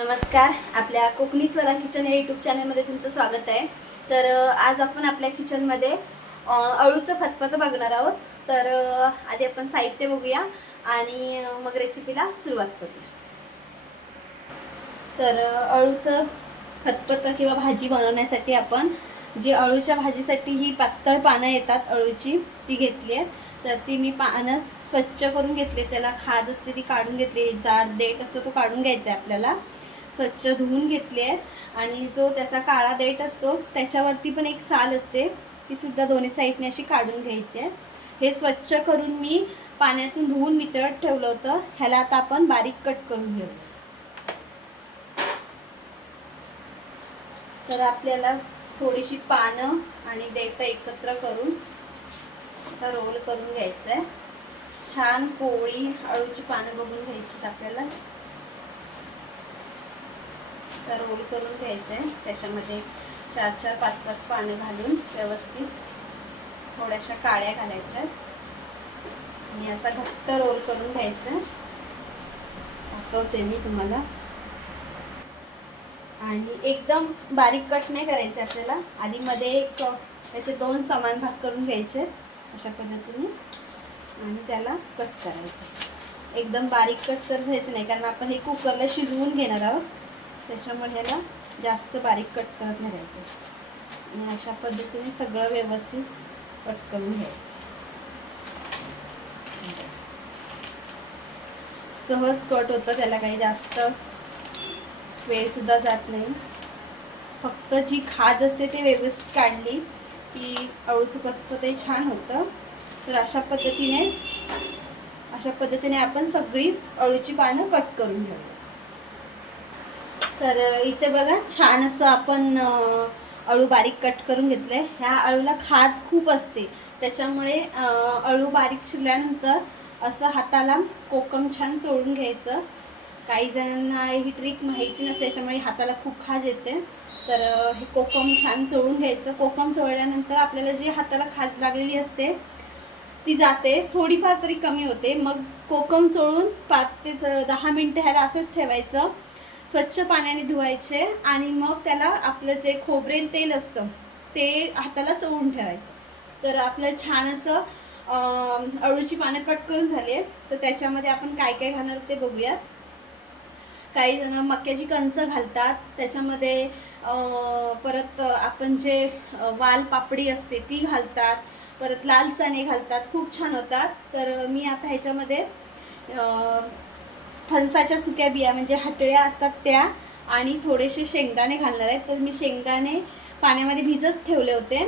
नमस्कार आपल्या कोकणी स्वरा किचन या यूट्यूब चॅनलमध्ये तुमचं स्वागत आहे. तर आज आपण आपल्या किचनमध्ये अळूचं फतफत बघणार आहोत. तर आधी आपण साहित्य बघूया आणि मग रेसिपीला सुरुवात करूया. तर अळूचं फतफत किंवा भाजी बनवण्यासाठी आपण जी अळूच्या भाजीसाठी ही पातळ पानं येतात अळूची ती घेतली आहेत. तर ती मी पानं स्वच्छ करून घेतली त्याला खाज असते ती काढून घेतली जाड देठ असतो तो काढून घ्यायचा आहे आपल्याला. स्वच्छ धुवून घेतली आहे आणि जो त्याचा काळा देठ असतो त्याच्यावरती पण एक साल असते. ती सुद्धा दोन्ही साईडने अशी काढून घ्यायची आहे. हे स्वच्छ करून मी पाण्यातून धुवून नितळत ठेवलं होतं. ह्याला आता आपण बारीक कट करून घेऊ. तर आपल्याला थोडीशी पानं आणि देठ एकत्र करून असा रोल करून घ्यायचा आहे. छान कोळी अळूची पानं बघून घ्यायची आपल्याला. असा रोल करून घ्यायचा आहे त्याच्यामध्ये चार चार पाच पाच पानं घालून व्यवस्थित थोड्याशा काळ्या घालायच्या. आणि असा घट्ट रोल करून घ्यायचा. दाखवते मी तुम्हाला. आणि एकदम बारीक कट नाही करायचं आपल्याला. आधी मध्ये एक त्याचे दोन समान भाग करून घ्यायचे अशा पद्धतीने. आणि त्याला कट करायचं. एकदम बारीक कट तर घ्यायचं नाही कारण आपण हे कुकरला शिजवून घेणार आहोत. त्याच्यामुळे ह्याला जास्त बारीक कट करत नाही द्यायचं आणि अशा पद्धतीने सगळं व्यवस्थित कट करून घ्यायचं. सहज कट होतं त्याला काही जास्त वेळसुद्धा जात नाही. फक्त जी खाज असते ते व्यवस्थित काढली की अळूचं पत्त ते छान होतं. तर अशा पद्धतीने अशा पद्धतीने आपण सगळी अळूची पानं कट करून घेऊया. तर इथे बघा छान असं आपण अळू बारीक कट करून घेतलं आहे ह्या अळूला खाज खूप असते. त्याच्यामुळे अळू बारीक शिरल्यानंतर असं हाताला कोकम छान चोळून घ्यायचं. काही जणांना ही ट्रिक माहिती नसते त्याच्यामुळे हाताला खूप खाज येते. तर हे कोकम छान चोळून घ्यायचं. कोकम चोळल्यानंतर आपल्याला जी हाताला खाज लागलेली असते ती जाते. थोडीफार तरी कमी होते. मग कोकम चोळून पाच ते दहा मिनटं ह्याला असंच ठेवायचं. स्वच्छ पाण्याने धुवायचे आणि मग त्याला आपलं जे खोबरेल तेल असतं ते हाताला चोळून ठेवायचं. तर आपलं छान असं अळूची पानं कट करून झाली आहे तर त्याच्यामध्ये आपण काय काय घालणार ते बघूयात. काही जण मक्याची कणसं घालतात त्याच्यामध्ये परत आपण जे वाल पापडी असते ती घालतात परत लाल चणे घालतात खूप छान होतात. तर मी आता ह्याच्यामध्ये फणसाच्या सुक्या बिया म्हणजे हटळ्या असतात त्या आणि थोडेसे शेंगदाणे घालणार आहेत तर मी शेंगदाणे पाण्यामध्ये भिजत ठेवले होते.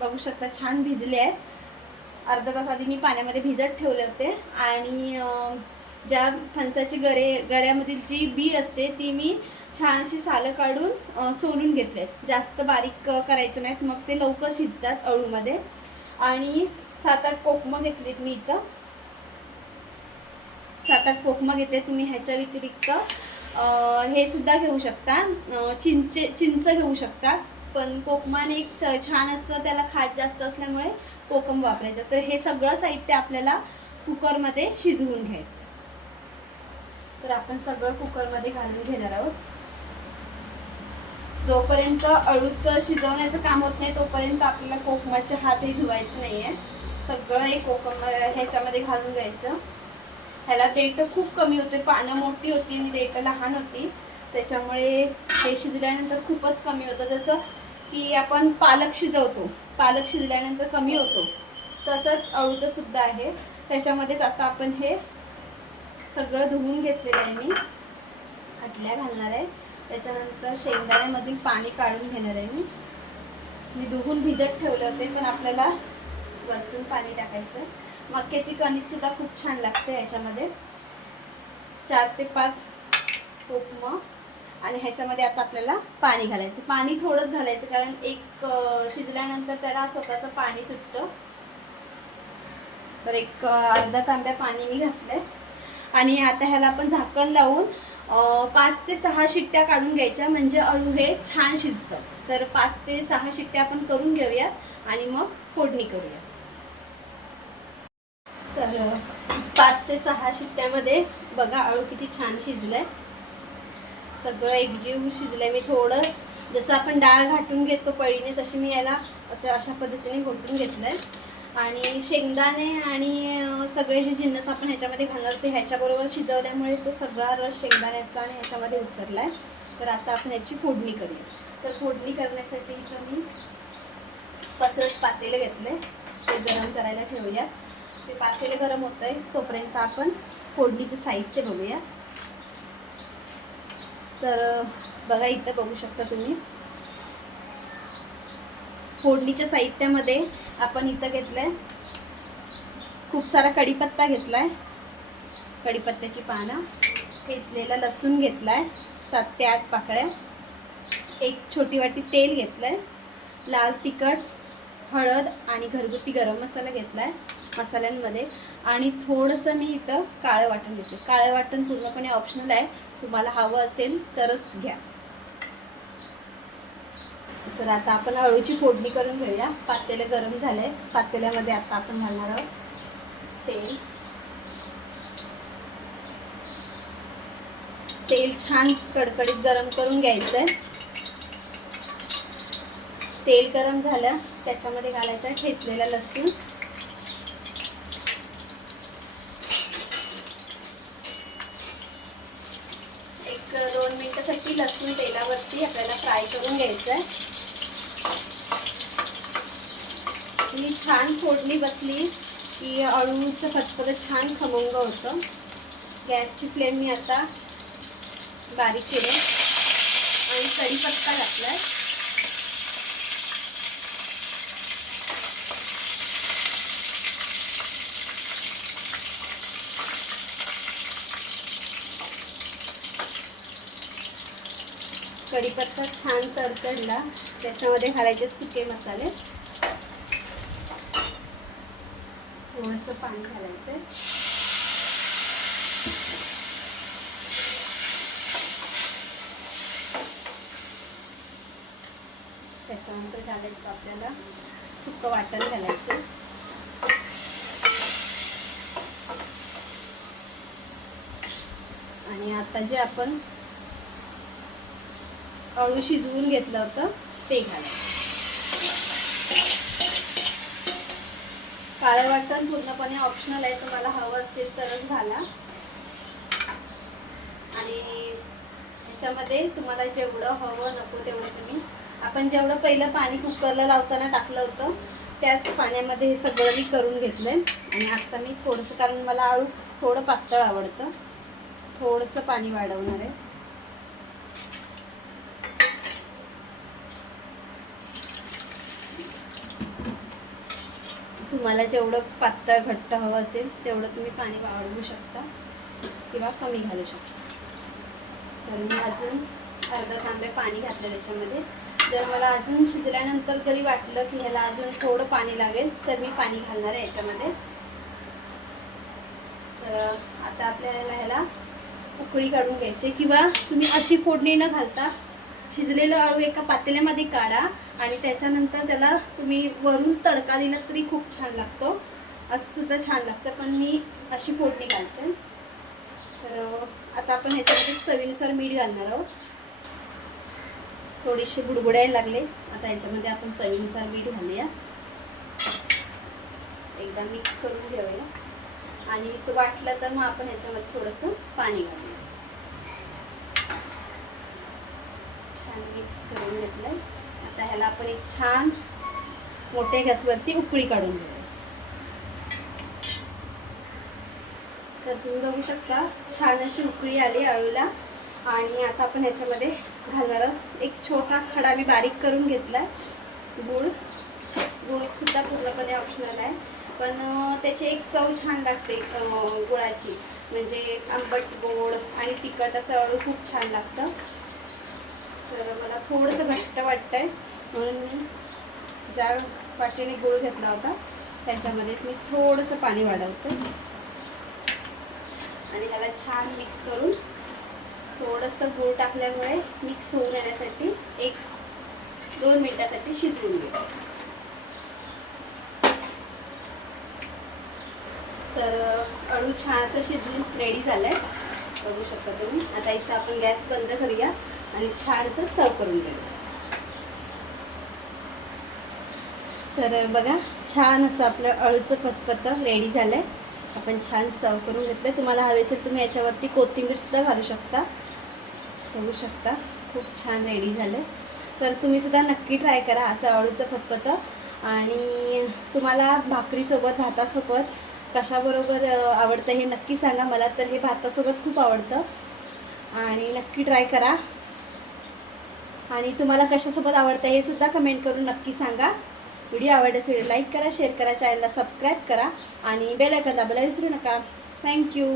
बघू शकता छान भिजले आहेत. अर्धा तास आधी मी पाण्यामध्ये भिजत ठेवले होते. आणि ज्या फणसाची गरे गऱ्यामधील जी बी असते ती मी छान अशी सालं काढून सोलून घेतले. जास्त बारीक करायचे नाहीत. मग ते लवकर शिजतात अळूमध्ये. आणि सात आठ कोकमं घेतलीत मी इथं. सात आठ कोकमा घेतले तुम्ही ह्याच्या व्यतिरिक्त हे सुद्धा घेऊ शकता. चिंचे चिंच घेऊ शकता. पण कोकमाने एक छ- छान असं त्याला खाट जास्त असल्यामुळे कोकम वापरायचं. तर हे सगळं साहित्य आपल्याला कुकरमध्ये शिजवून घ्यायचं. तर आपण सगळं कुकरमध्ये घालून घेणार आहोत. जोपर्यंत अळूचं शिजवण्याचं काम होत नाही तोपर्यंत आपल्याला कोकमाचे हातही धुवायचे आहे सगळं हे कोकम ह्याच्यामध्ये घालून घ्यायचं. ह्याला देठ खूप कमी होते. पानं मोठी होती आणि देठ लहान होती. त्याच्यामुळे हे शिजल्यानंतर खूपच कमी होतं. जसं की आपण पालक शिजवतो. पालक शिजल्यानंतर कमी होतो. तसंच अळूचं सुद्धा आहे. त्याच्यामध्येच आता आपण हे सगळं धुवून घेतलेलं आहे मी. खटल्या घालणार आहे. त्याच्यानंतर शेंगदाण्यामधील पाणी काढून घेणार आहे मी. मी धुवून भिजत ठेवले होते पण आपल्याला वरतून पाणी टाकायचं मक्याची कणीस सुद्धा खूप छान लागते ह्याच्यामध्ये चार ते पाच कोकमं आणि ह्याच्यामध्ये आता आपल्याला पाणी घालायचं. पाणी थोडंच घालायचं कारण एक शिजल्यानंतर त्याला स्वतःचं पाणी सुटतं. तर एक अर्धा तांब्या पाणी मी घातलंय. आणि आता ह्याला आपण झाकण लावून पाच ते सहा शिट्ट्या काढून घ्यायच्या. म्हणजे अळू हे छान शिजतं. तर पाच ते सहा शिट्ट्या आपण करून घेऊयात. आणि मग फोडणी करूयात. तर पाच ते सहा शिट्ट्यामध्ये बघा आळू किती छान शिजलाय. सगळं एकजीव शिजलंय. मी थोडं जसं आपण डाळ घाटून घेतो पळीने तशी मी याला असं अशा पद्धतीने घोटून घेतलंय. आणि शेंगदाणे आणि सगळे जे जिन्नस आपण ह्याच्यामध्ये घालणार ते ह्याच्याबरोबर शिजवल्यामुळे तो सगळा रस शेंगदाण्याचा आणि ह्याच्यामध्ये उतरलाय. तर आता आपण याची फोडणी करूया. तर फोडणी करण्यासाठी इथं मी पसरट पातेलं घेतले ते गरम करायला ठेवूया. ते पातेले गरम होत आहे तोपर्यंत आपण फोडणीचं साहित्य बघूया. तर बघा इथं बघू शकता तुम्ही. फोडणीच्या साहित्यामध्ये आपण इथं घेतलंय. खूप सारा कढीपत्ता घेतलाय. कढीपत्त्याची पानं ठेचलेला लसूण घेतलाय सात ते आठ पाकळ्या. एक छोटी वाटी तेल घेतलंय. लाल तिखट हळद आणि घरगुती गरम मसाला घेतलाय. मसाल्यांमध्ये. आणि थोडंसं मी इथं काळं वाटण घेते. काळं वाटण पूर्णपणे ऑप्शनल आहे. तुम्हाला हवं असेल तरच घ्या. तर आता आपण हळूची फोडणी करून घेऊया. पातेलं गरम झालंय. पातेल्यामध्ये आता आपण घालणार आहोत तेल. तेल छान कडकडीत गरम करून घ्यायचं आहे तेल गरम झालं. त्याच्यामध्ये घालायचं आहे ठेचलेला लसूण एक दोन मिनिटासाठी लसूण तेलावरती आपल्याला फ्राय करून घ्यायचं आहे ही छान फोडणी बसली की अळूचं खतखत छान खमंग होतं. गॅसची फ्लेम मी आता बारीक केली. आणि कढीपत्ता आहे कढीपत्ता छान तडतडला. त्याच्यामध्ये घालायचे सुके मसाले. थोडंसं पाणी घालायचं त्याच्यानंतर घालायचं आपल्याला सुकं वाटण घालायचं आणि आता जे आपण अळू शिजवून घेतलं होतं ते घालायचं. काळं वाटण पूर्णपणे ऑप्शनल आहे तुम्हाला हवं असेल तरच घाला. आणि ह्याच्यामध्ये तुम्हाला जेवढं हवं नको तेवढं तुम्ही आपण जेवढं पहिलं पाणी कुकरला लावताना टाकलं होतं त्याच पाण्यामध्ये हे सगळं मी करून घेतलंय. आणि आता मी थोडंसं कारण मला आळू थोडं पातळ आवडतं थोडंसं पाणी वाढवणार आहे. तुम्हाला जेवढं पातळ घट्ट हवं असेल तेवढं तुम्ही पाणी वाढवू शकता किंवा कमी घालू शकता. तर मी अजून अर्धा तांबे पाणी घातलं त्याच्यामध्ये. जर मला अजून शिजल्यानंतर जरी वाटलं की ह्याला अजून थोडं पाणी लागेल तर मी पाणी घालणार आहे याच्यामध्ये. तर आता आपल्याला ह्याला उकळी काढून घ्यायची किंवा तुम्ही अशी फोडणी न घालता शिजलेलं अळू एका पातेल्यामध्ये काढा. आणि त्याच्यानंतर त्याला तुम्ही वरून तडका दिला तरी खूप छान लागतो. असं सुद्धा छान लागतं. पण मी अशी फोडणी घालते तर आता आपण ह्याच्यामध्ये चवीनुसार मीठ घालणार आहोत. थोडीशी बुडबुडायला लागले. आता ह्याच्यामध्ये आपण चवीनुसार मीठ घालूया. एकदा मिक्स करून घेऊया आणि तो वाटलं तर मग आपण ह्याच्यामध्ये थोडंसं पाणी घालूया. छान मिक्स करून घेतलंय. आता ह्याला आपण एक छान मोठ्या गॅसवरती उकळी काढून घेऊ तर तुम्ही बघू शकता छान अशी उकळी आली अळूला आणि आता आपण ह्याच्यामध्ये घालणार आहोत. एक छोटा खडा मी बारीक करून घेतलाय. गूळ. गूळ सुद्धा पूर्णपणे ऑप्शनल आहे. पण त्याची एक चव छान लागते गुळाची. म्हणजे आंबट गोड आणि तिखट असं अळू खूप छान लागतं. तर मला थोडंसं घट्ट वाटतंय. म्हणून मी ज्या वाटीने गूळ घेतला होता त्याच्यामध्ये मी थोडंसं पाणी वाढवते. आणि त्याला छान मिक्स करून थोडंसं गूळ टाकल्यामुळे मिक्स होऊन येण्यासाठी एक दोन मिनिटासाठी शिजवून घेते. तर अळू छान असं शिजवून रेडी झालंय. बघू शकता तुम्ही. आता इथं आपण गॅस बंद करूया. आणि छानसं सर्व करून घेऊया तर बघा छान असं आपलं अळूचं पतपत रेडी झालं आहे आपण छान सर्व करून घेतलं तुम्हाला हवे असेल तुम्ही याच्यावरती कोथिंबीरसुद्धा घालू शकता. बघू शकता खूप छान रेडी झालं तर तुम्हीसुद्धा नक्की ट्राय करा असं अळूचं फतफतं आणि तुम्हाला भाकरीसोबत भातासोबत कशाबरोबर आवडतं हे नक्की सांगा मला. तर हे भातासोबत खूप आवडतं. आणि नक्की ट्राय करा. आणि तुम्हाला कशासोबत आवडतं हे सुद्धा कमेंट करून नक्की सांगा. व्हिडिओ आवडल्यास व्हिडिओ लाईक करा शेअर करा चॅनलला सबस्क्राईब करा आणि बेल आयकॉन दाबायला विसरू नका. थँक्यू